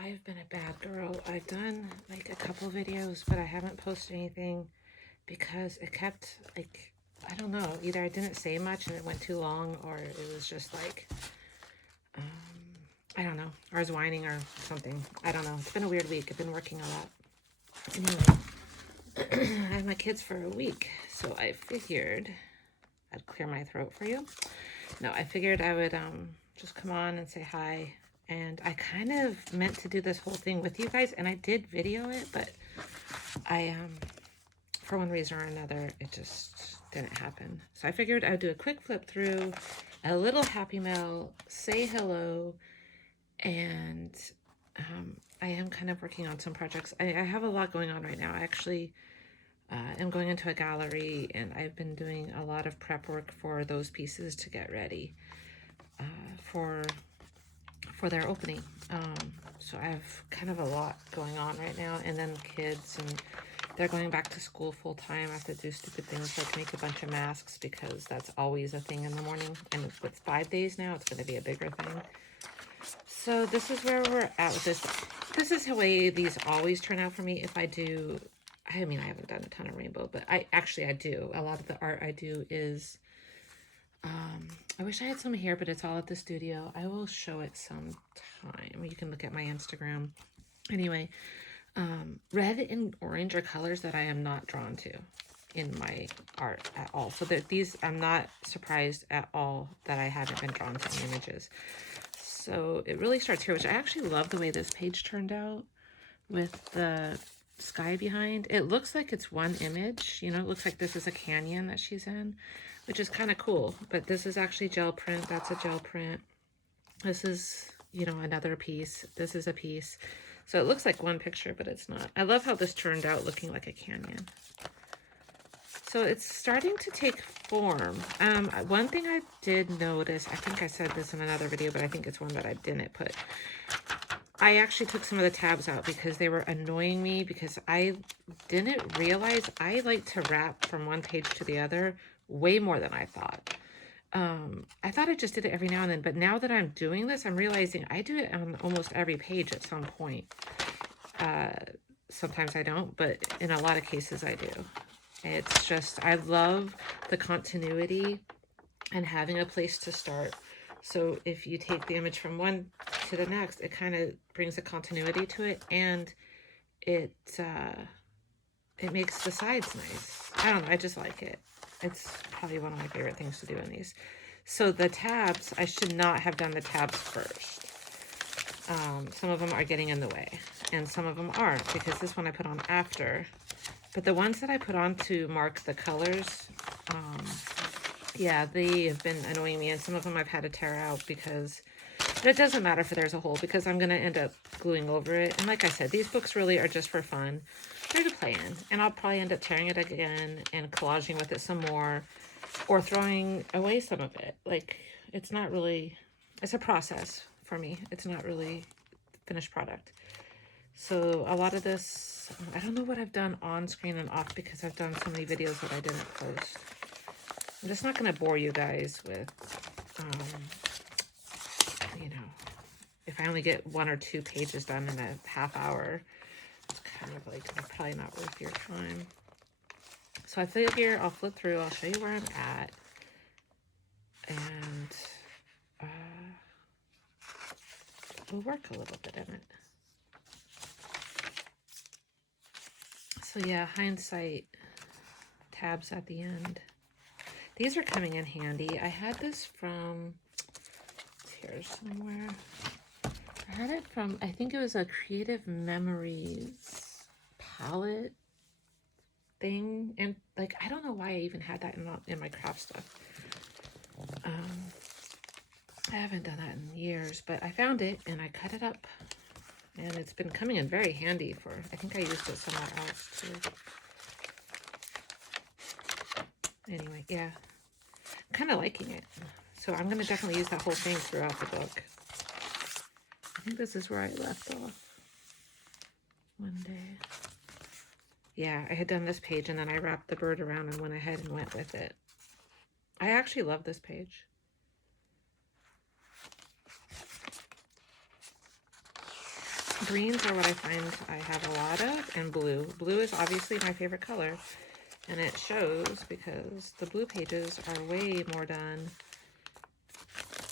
I've been a bad girl. I've done like a couple videos, but I haven't posted anything because it kept like, I don't know, either I didn't say much and it went too long, or it was just like, I don't know, I was whining or something. I don't know. It's been a weird week. I've been working a lot. Anyway, I had my kids for a week, so I figured I'd clear my throat for you. No, I figured I would just come on and say hi. And I kind of meant to do this whole thing with you guys, and I did video it, but I for one reason or another, it just didn't happen. So I figured I'd do a quick flip through, a little happy mail, say hello, and I am kind of working on some projects. I have a lot going on right now. I actually am going into a gallery, and I've been doing a lot of prep work for those pieces to get ready for their opening. So I have kind of a lot going on right now, and then kids, and they're going back to school full time. I have to do stupid things like make a bunch of masks because that's always a thing in the morning. And with 5 days now, it's going to be a bigger thing. So this is where we're at with this. This is the way these always turn out for me. If I do, I mean, I haven't done a ton of rainbow, but I do. A lot of the art I do is, I wish I had some here, but it's all at the studio. I will show it sometime. You can look at my Instagram. Anyway, red and orange are colors that I am not drawn to in my art at all. So these, I'm not surprised at all that I haven't been drawn to the images. So it really starts here, which I actually love the way this page turned out with the sky behind. It looks like it's one image. You know, it looks like this is a canyon that she's in, which is kind of cool. But this is actually gel print. That's a gel print. This is, you know, another piece. This is a piece. So it looks like one picture, but it's not. I love how this turned out looking like a canyon. So it's starting to take form. One thing I did notice, I think I said this in another video, but I think it's one that I didn't put. I actually took some of the tabs out because they were annoying me, because I didn't realize I like to wrap from one page to the other way more than I thought. I thought I just did it every now and then, but now that I'm doing this, I'm realizing I do it on almost every page at some point. Sometimes I don't, but in a lot of cases I do. It's just, I love the continuity and having a place to start. So if you take the image from one to the next, it kind of brings a continuity to it, and it makes the sides nice. I don't know, I just like it. It's probably one of my favorite things to do in these. So the tabs, I should not have done the tabs first. Some of them are getting in the way, and some of them aren't, because this one I put on after. But the ones that I put on to mark the colors, yeah, they have been annoying me, and some of them I've had to tear out because, but it doesn't matter if there's a hole, because I'm going to end up gluing over it. And like I said, these books really are just for fun. They're to play in, and I'll probably end up tearing it again and collaging with it some more, or throwing away some of it. Like, it's not really, it's a process for me. It's not really finished product. So a lot of this, I don't know what I've done on screen and off, because I've done so many videos that I didn't post. I'm just not going to bore you guys with, you know, if I only get 1 or 2 pages done in a half hour, it's kind of like probably not worth your time. So I figure I'll flip through, I'll show you where I'm at, and we'll work a little bit in it. So yeah, hindsight, tabs at the end. These are coming in handy. I had this from, it's here somewhere. I had it from, I think it was a Creative Memories palette thing. And like, I don't know why I even had that in my craft stuff. I haven't done that in years, but I found it and I cut it up. And it's been coming in very handy for, I think I used it somewhere else too. Anyway, yeah, I'm kind of liking it. So I'm going to definitely use that whole thing throughout the book. I think this is where I left off one day. Yeah, I had done this page, and then I wrapped the bird around and went ahead and went with it. I actually love this page. greens are what I find I have a lot of, and blue. Blue is obviously my favorite color, and it shows because the blue pages are way more done.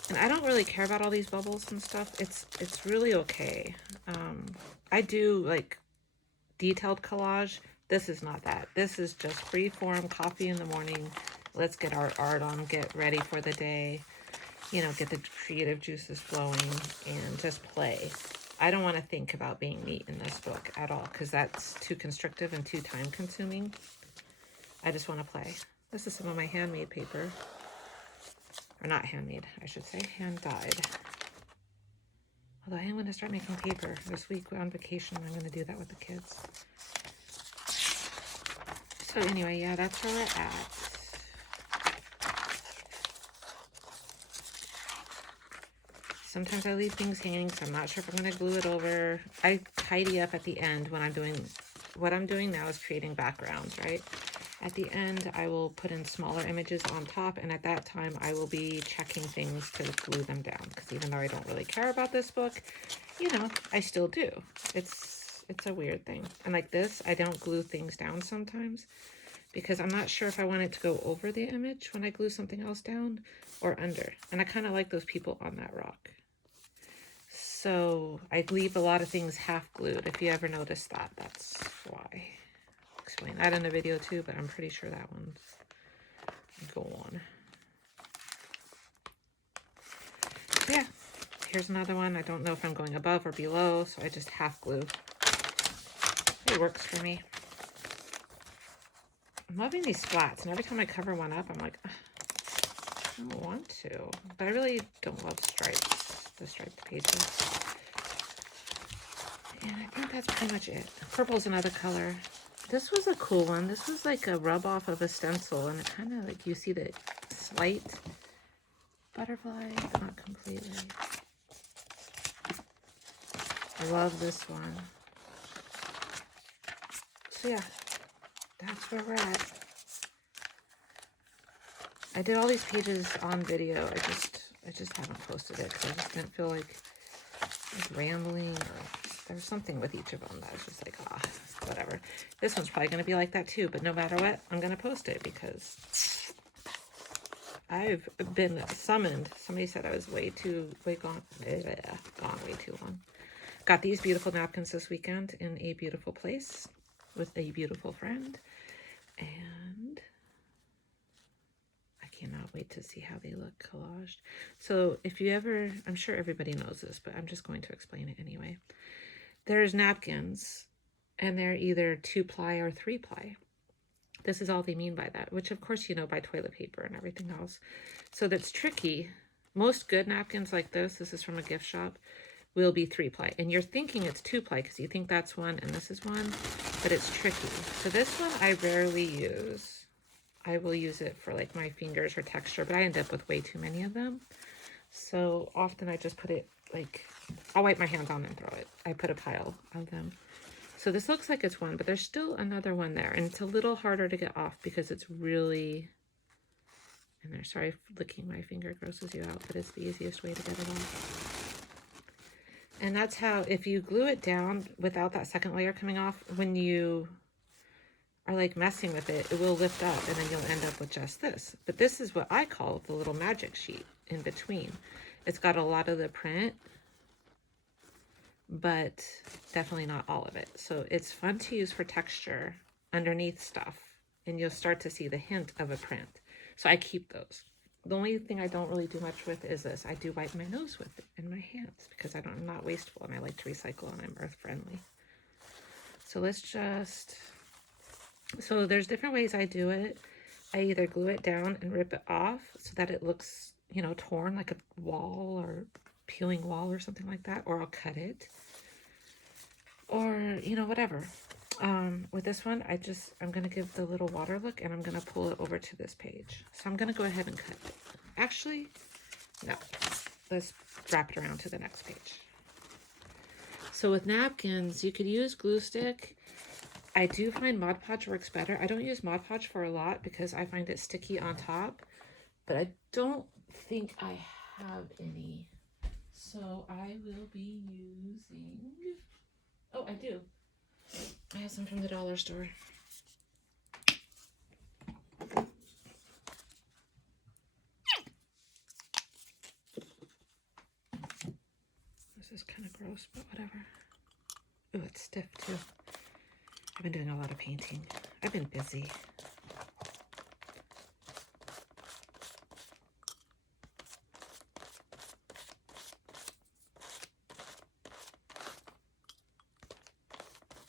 And I don't really care about all these bubbles and stuff. It's really okay. I do like detailed collage. This is not that. This is just free form, coffee in the morning. Let's get our art on, get ready for the day, you know, get the creative juices flowing and just play. I don't want to think about being neat in this book at all because that's too constrictive and too time consuming. I just want to play. This is some of my handmade paper. Or not handmade, I should say, hand dyed. Although I am going to start making paper this week. We're on vacation. I'm going to do that with the kids. So anyway, yeah, that's where we're at. Sometimes I leave things hanging, so I'm not sure if I'm going to glue it over. I tidy up at the end when I'm doing, what I'm doing now is creating backgrounds, right? At the end, I will put in smaller images on top, and at that time, I will be checking things to glue them down. Because even though I don't really care about this book, you know, I still do. It's a weird thing. And like this, I don't glue things down sometimes because I'm not sure if I want it to go over the image when I glue something else down or under. And I kind of like those people on that rock. So I leave a lot of things half glued. If you ever notice that, that's why. Explain that in the video too, but I'm pretty sure that one's go on. So yeah, here's another one. I don't know if I'm going above or below, so I just half glue. It works for me. I'm loving these flats, and every time I cover one up, I'm like, I don't want to. But I really don't love stripes, the striped pages. And I think that's pretty much it. Purple's another color. This was a cool one. This was like a rub off of a stencil, and it kind of like you see the slight butterfly, but not completely. I love this one. So yeah, that's where we're at. I did all these pages on video. I just haven't posted it because I just didn't feel like rambling, or there was something with each of them that I was just like, whatever. This one's probably going to be like that too, but no matter what, I'm going to post it because I've been summoned. Somebody said I was gone way too long. Got these beautiful napkins this weekend in a beautiful place with a beautiful friend, and I cannot wait to see how they look collaged. So if you ever, I'm sure everybody knows this, but I'm just going to explain it anyway. There's napkins, and they're either 2-ply or 3-ply. This is all they mean by that, which of course you know by toilet paper and everything else. So that's tricky. Most good napkins like this is from a gift shop, will be 3-ply. And you're thinking it's 2-ply because you think that's one and this is one, but it's tricky. So this one I rarely use. I will use it for like my fingers or texture, but I end up with way too many of them. So often I just put it like, I'll wipe my hands on and throw it. I put a pile of them. So this looks like it's one, but there's still another one there. And it's a little harder to get off because it's really in there. Sorry if licking my finger grosses you out, but it's the easiest way to get it off. And that's how, if you glue it down without that second layer coming off, when you are like messing with it, it will lift up and then you'll end up with just this. But this is what I call the little magic sheet in between. It's got a lot of the print, but definitely not all of it. So it's fun to use for texture underneath stuff, and you'll start to see the hint of a print. So I keep those. The only thing I don't really do much with is this. I do wipe my nose with it in my hands because I'm not wasteful, and I like to recycle, and I'm earth friendly. So let's just, so there's different ways I do it. I either glue it down and rip it off so that it looks, you know, torn like a wall or peeling wall or something like that, or I'll cut it, or, you know, whatever. With this one, I'm going to give the little water look, and I'm going to pull it over to this page. So I'm going to go ahead and cut it. Actually, no, let's wrap it around to the next page. So with napkins, you could use glue stick. I do find Mod Podge works better. I don't use Mod Podge for a lot because I find it sticky on top, but I don't think I have any. So I will be using I do. I have some from the dollar store. This is kind of gross, but whatever. Ooh, it's stiff too. I've been doing a lot of painting. I've been busy.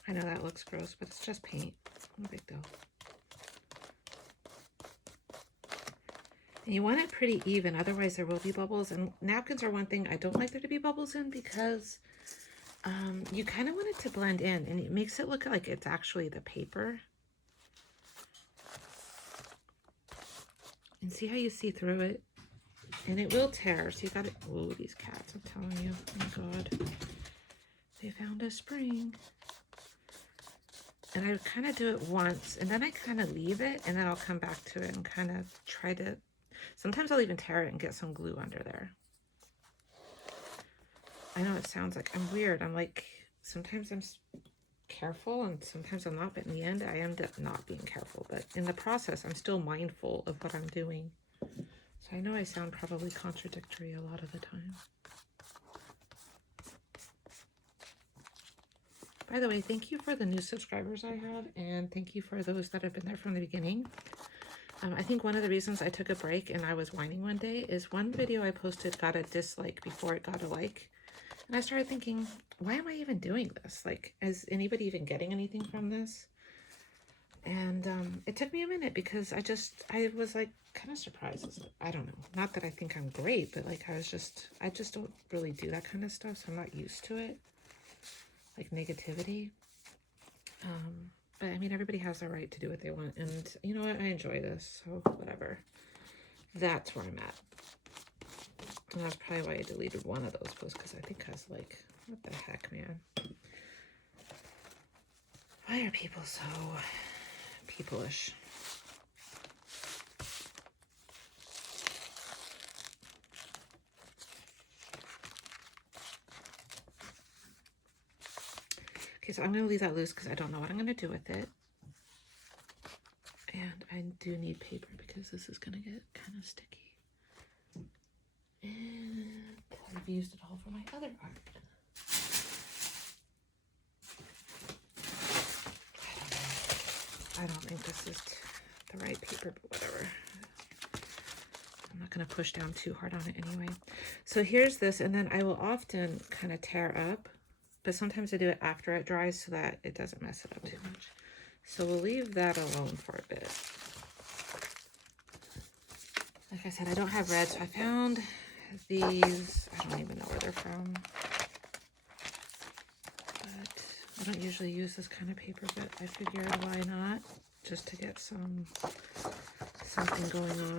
I know that looks gross, but it's just paint. No big deal. And you want it pretty even, otherwise there will be bubbles. And napkins are one thing I don't like there to be bubbles in because you kind of want it to blend in, and it makes it look like it's actually the paper. And see how you see through it? And it will tear, so you got it. Oh, these cats, I'm telling you. Oh my God. They found a spring. And I kind of do it once, and then I kind of leave it, and then I'll come back to it and kind of try to... Sometimes I'll even tear it and get some glue under there. I know it sounds like I'm weird. I'm like, sometimes I'm careful and sometimes I'm not, but in the end I end up not being careful. But in the process, I'm still mindful of what I'm doing. So I know I sound probably contradictory a lot of the time. By the way, thank you for the new subscribers I have, and thank you for those that have been there from the beginning. I think one of the reasons I took a break and I was whining one day is one video I posted got a dislike before it got a like. And I started thinking, why am I even doing this? Like, is anybody even getting anything from this? And it took me a minute because I was like kind of surprised. I don't know. Not that I think I'm great, but like I just don't really do that kind of stuff. So I'm not used to it. Like negativity. But I mean, everybody has the right to do what they want. And you know what? I enjoy this. So whatever. That's where I'm at. And that's probably why I deleted one of those posts, because I think I was like, what the heck, man? Why are people so peopleish? Okay, so I'm going to leave that loose because I don't know what I'm going to do with it. And I do need paper because this is going to get kind of sticky. And I've used it all for my other art. I don't think this is the right paper, but whatever. I'm not going to push down too hard on it anyway. So here's this, and then I will often kind of tear up, but sometimes I do it after it dries so that it doesn't mess it up too much. So we'll leave that alone for a bit. Like I said, I don't have red, so I found these. I don't even know where they're from. But I don't usually use this kind of paper, but I figured why not? Just to get something going on.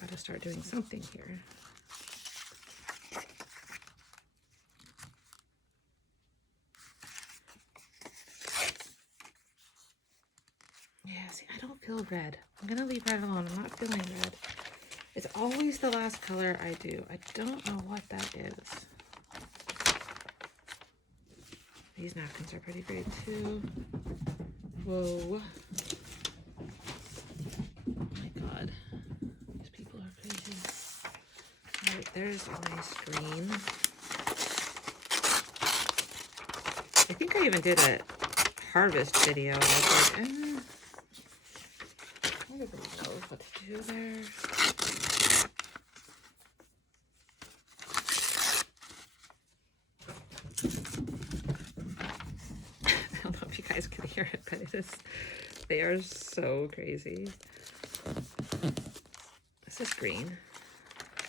Gotta start doing something here. Yeah, see, I don't feel red. I'm gonna leave red alone. I'm not feeling red. It's always the last color I do. I don't know what that is. These napkins are pretty great too. Whoa. Oh my God. These people are crazy. All right, there's a nice green. I think I even did a harvest video. I was like, everybody knows what to do there. I don't know if you guys can hear it, but it is, they are so crazy. This is green.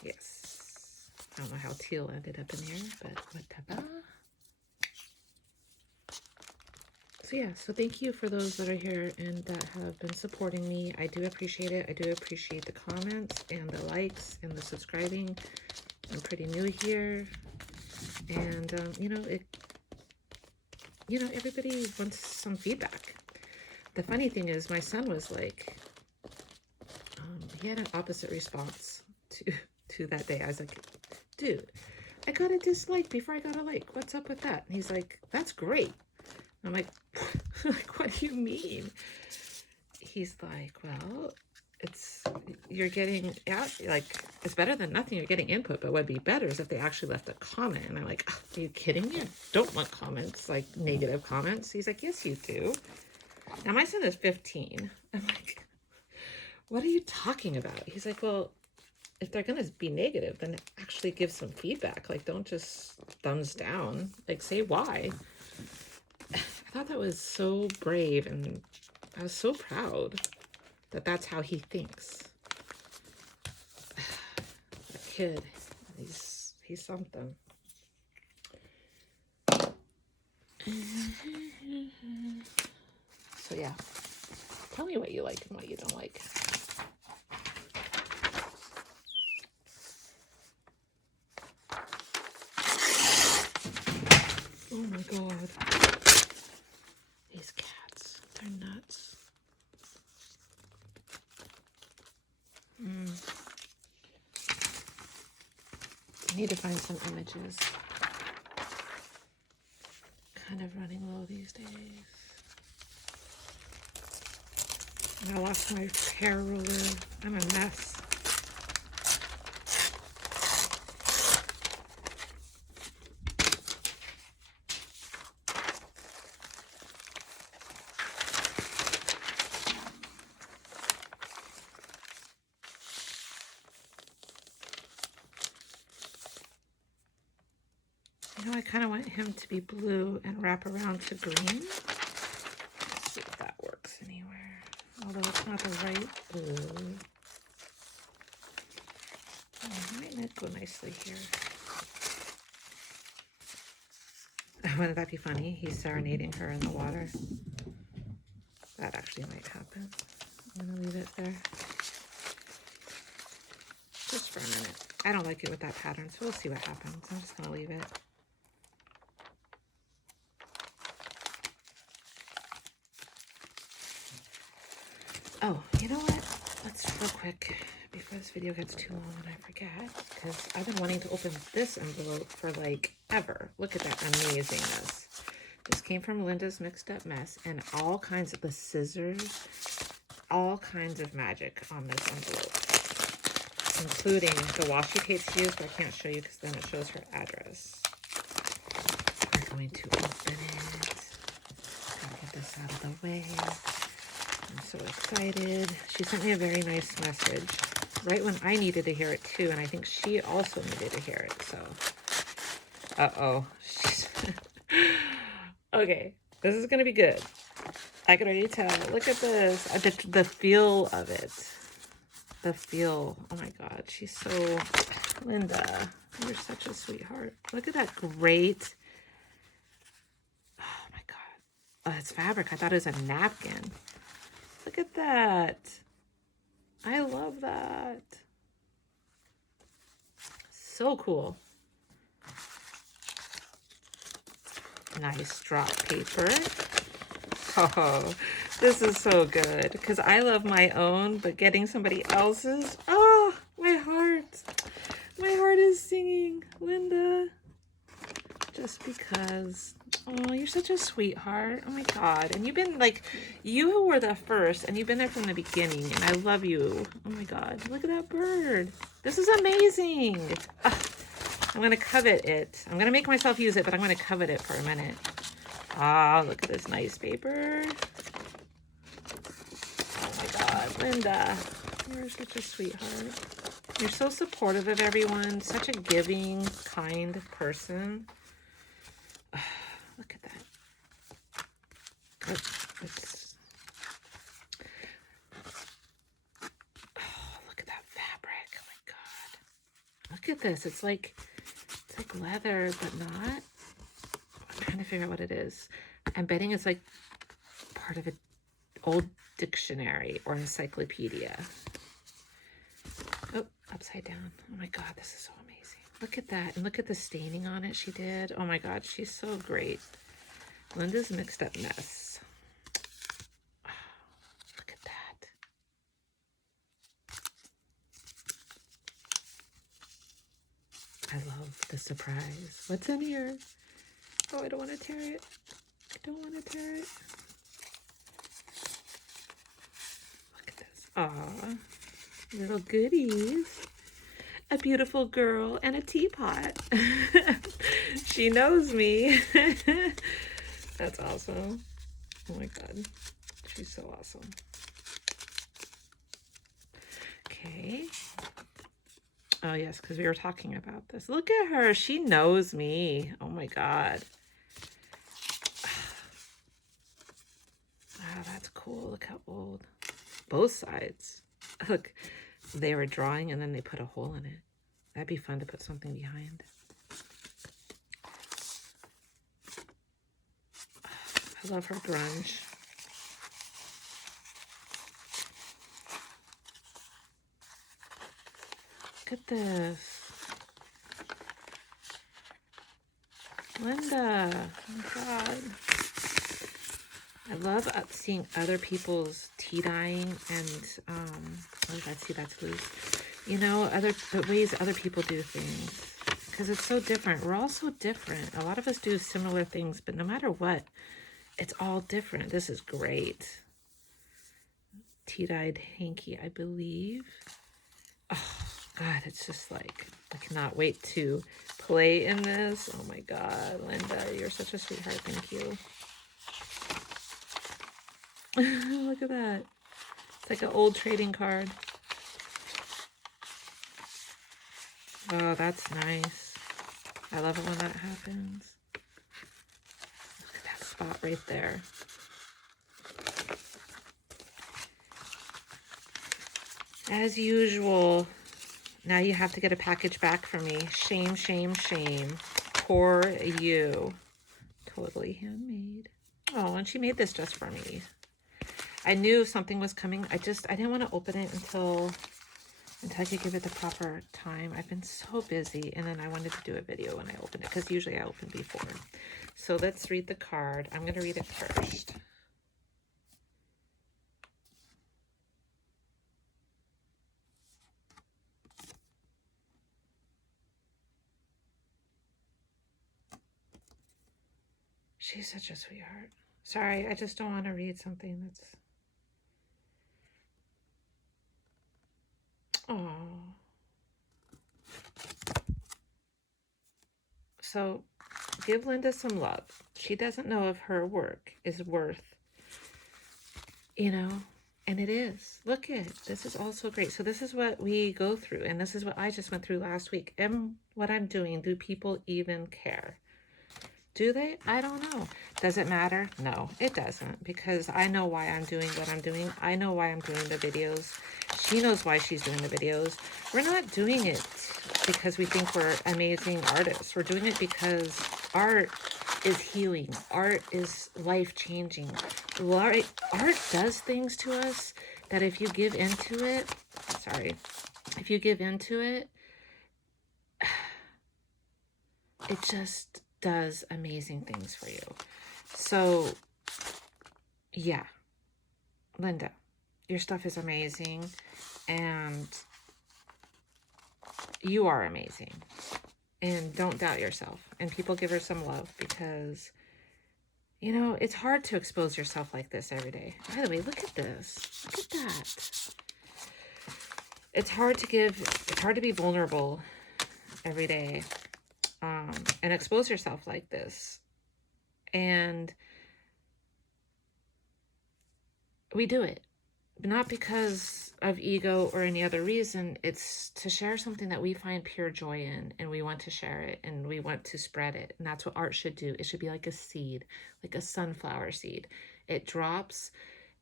Yes. I don't know how teal ended up in here, but whatever. So yeah, so thank you for those that are here and that have been supporting me. I do appreciate it. I do appreciate the comments and the likes and the subscribing. I'm pretty new here. And, everybody wants some feedback. The funny thing is my son was like, he had an opposite response to that day. I was like, dude, I got a dislike before I got a like. What's up with that? And he's like, that's great. I'm like, like, what do you mean? He's like, well, you're getting out, like, it's better than nothing. You're getting input, but what'd be better is if they actually left a comment. And I'm like, are you kidding me? I don't want comments, like negative comments. He's like, yes, you do. Now my son is 15. I'm like, what are you talking about? He's like, well, if they're going to be negative, then actually give some feedback. Like, don't just thumbs down. Like, say why. I thought that was so brave, and I was so proud that that's how he thinks. That kid, he's something. So yeah, tell me what you like and what you don't like. Oh my god. These cats, they're nuts. I need to find some images. Kind of running low these days. And I lost my hair ruler. I'm a mess. You know, I kind of want him to be blue and wrap around to green. Let's see if that works anywhere. Although it's not the right blue. Oh, might not go nicely here. Wouldn't that be funny? He's serenading her in the water. That actually might happen. I'm gonna leave it there. Just for a minute. I don't like it with that pattern, so we'll see what happens. I'm just gonna leave it. Oh, you know what? Let's real quick, before this video gets too long and I forget, because I've been wanting to open this envelope for like ever. Look at that amazingness. This came from Linda's Mixed Up Mess, and all kinds of the scissors, all kinds of magic on this envelope, including the washi tape she used, but I can't show you because then it shows her address. We're going to open it. Gotta get this out of the way. I'm so excited. She sent me a very nice message right when I needed to hear it too, and I think she also needed to hear it, so. Uh-oh. Okay, this is gonna be good. I can already tell. Look at this. The feel of it. The feel. Oh my god, she's so... Linda, you're such a sweetheart. Look at that great... Oh my god. Oh, it's fabric. I thought it was a napkin. Look at that. I love that. So cool. Nice drop paper. Oh, this is so good because I love my own, but getting somebody else's. Oh, my heart. My heart is singing, Linda. Just because. Oh, you're such a sweetheart. Oh my god. And you've been like, you were the first and you've been there from the beginning and I love you. Oh my god. Look at that bird. This is amazing. I'm going to covet it. I'm going to make myself use it, but I'm going to covet it for a minute. Ah, look at this nice paper. Oh my god, Linda. You're such a sweetheart. You're so supportive of everyone. Such a giving, kind person. Look at that. Look at that fabric. Oh my god. Look at this. It's like leather, but not. I'm trying to figure out what it is. I'm betting it's like part of an old dictionary or encyclopedia. Oh, upside down. Oh my god, this is so amazing. Look at that. And look at the staining on it she did. Oh my god, she's so great. Linda's Mixed Up Mess. Oh, look at that. I love the surprise. What's in here? Oh, I don't want to tear it. I don't want to tear it. Look at this. Aw, little goodies. A beautiful girl and a teapot. She knows me. That's awesome. Oh my God. She's so awesome. Okay. Oh yes, because we were talking about this. Look at her. She knows me. Oh my God. Wow, that's cool. Look how old. Both sides. Look, they were drawing and then they put a hole in it. That'd be fun to put something behind. I love her grunge. Look at this. Linda. Oh my God. I love seeing other people's tea dyeing and, oh, that's loose. You know, the ways other people do things. Because it's so different. We're all so different. A lot of us do similar things, but no matter what, it's all different. This is great. Tea-dyed hanky, I believe. Oh, God, it's just like, I cannot wait to play in this. Oh, my God, Linda, you're such a sweetheart. Thank you. Look at that. It's like an old trading card. Oh, that's nice. I love it when that happens. Look at that spot right there. As usual, now you have to get a package back from me. Shame, shame, shame. Poor you. Totally handmade. Oh, and she made this just for me. I knew something was coming. I didn't want to open it until I could give it the proper time. I've been so busy, and then I wanted to do a video when I opened it, because usually I open before. So let's read the card. I'm going to read it first. She's such a sweetheart. Sorry, I just don't want to read something that's... Oh. So, give Linda some love. She doesn't know if her work is worth, you know, and it is. Look at it. This is also great. So this is what we go through, and this is what I just went through last week. And what I'm doing, do people even care? Do they? I don't know. Does it matter? No, it doesn't, because I know why I'm doing what I'm doing. I know why I'm doing the videos. She knows why she's doing the videos. We're not doing it because we think we're amazing artists. We're doing it because art is healing. Art is life-changing. Art does things to us that if you give into it, if you give into it, it just does amazing things for you. So yeah, Linda, your stuff is amazing, and you are amazing, and don't doubt yourself. And people, give her some love, because you know it's hard to expose yourself like this every day. By the way, look at this. Look at that. It's hard to be vulnerable every day. And expose yourself like this. And we do it, not because of ego or any other reason. It's to share something that we find pure joy in, and we want to share it, and we want to spread it. And that's what art should do. It should be like a seed, like a sunflower seed. It drops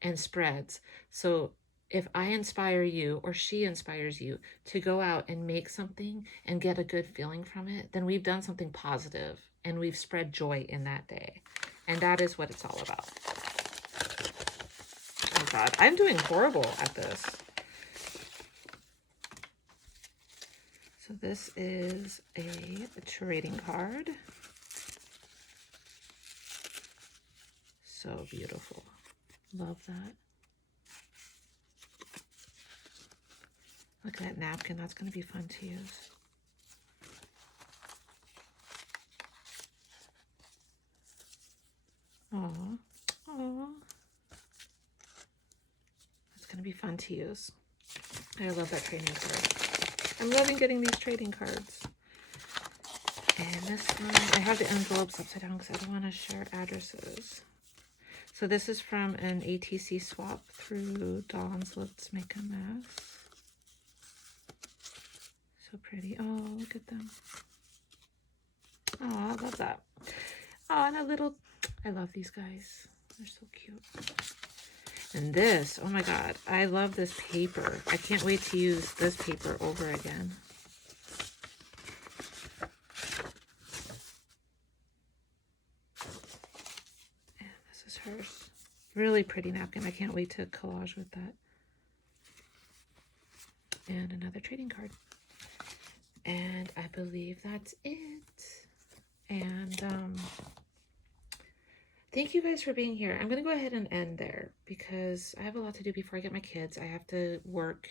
and spreads. So if I inspire you, or she inspires you to go out and make something and get a good feeling from it, then we've done something positive, and we've spread joy in that day. And that is what it's all about. Oh God, I'm doing horrible at this. So this is a trading card. So beautiful. Love that. Look at that napkin. That's going to be fun to use. Aw. Aw. It's going to be fun to use. I love that trading card. I'm loving getting these trading cards. And this one, I have the envelopes upside down because I don't want to share addresses. So this is from an ATC swap through Dawn's Let's Make a Mess. So pretty. Oh, look at them. Oh, I love that. Oh, and a little, I love these guys. They're so cute. And this, oh my God, I love this paper. I can't wait to use this paper over again. And this is hers. Really pretty napkin. I can't wait to collage with that. And another trading card. And I believe that's it. And thank you guys for being here. I'm going to go ahead and end there because I have a lot to do before I get my kids. I have to work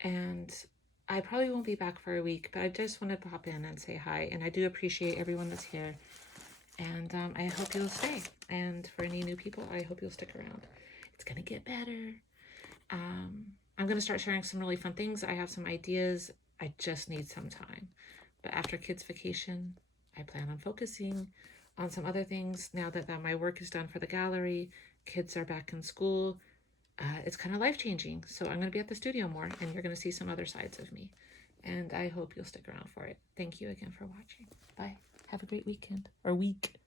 and I probably won't be back for a week, but I just want to pop in and say hi. And I do appreciate everyone that's here. And I hope you'll stay. And for any new people, I hope you'll stick around. It's going to get better. I'm going to start sharing some really fun things. I have some ideas. I just need some time. But after kids' vacation, I plan on focusing on some other things. Now that my work is done for the gallery, kids are back in school, it's kind of life-changing. So I'm going to be at the studio more, and you're going to see some other sides of me. And I hope you'll stick around for it. Thank you again for watching. Bye. Have a great weekend or week.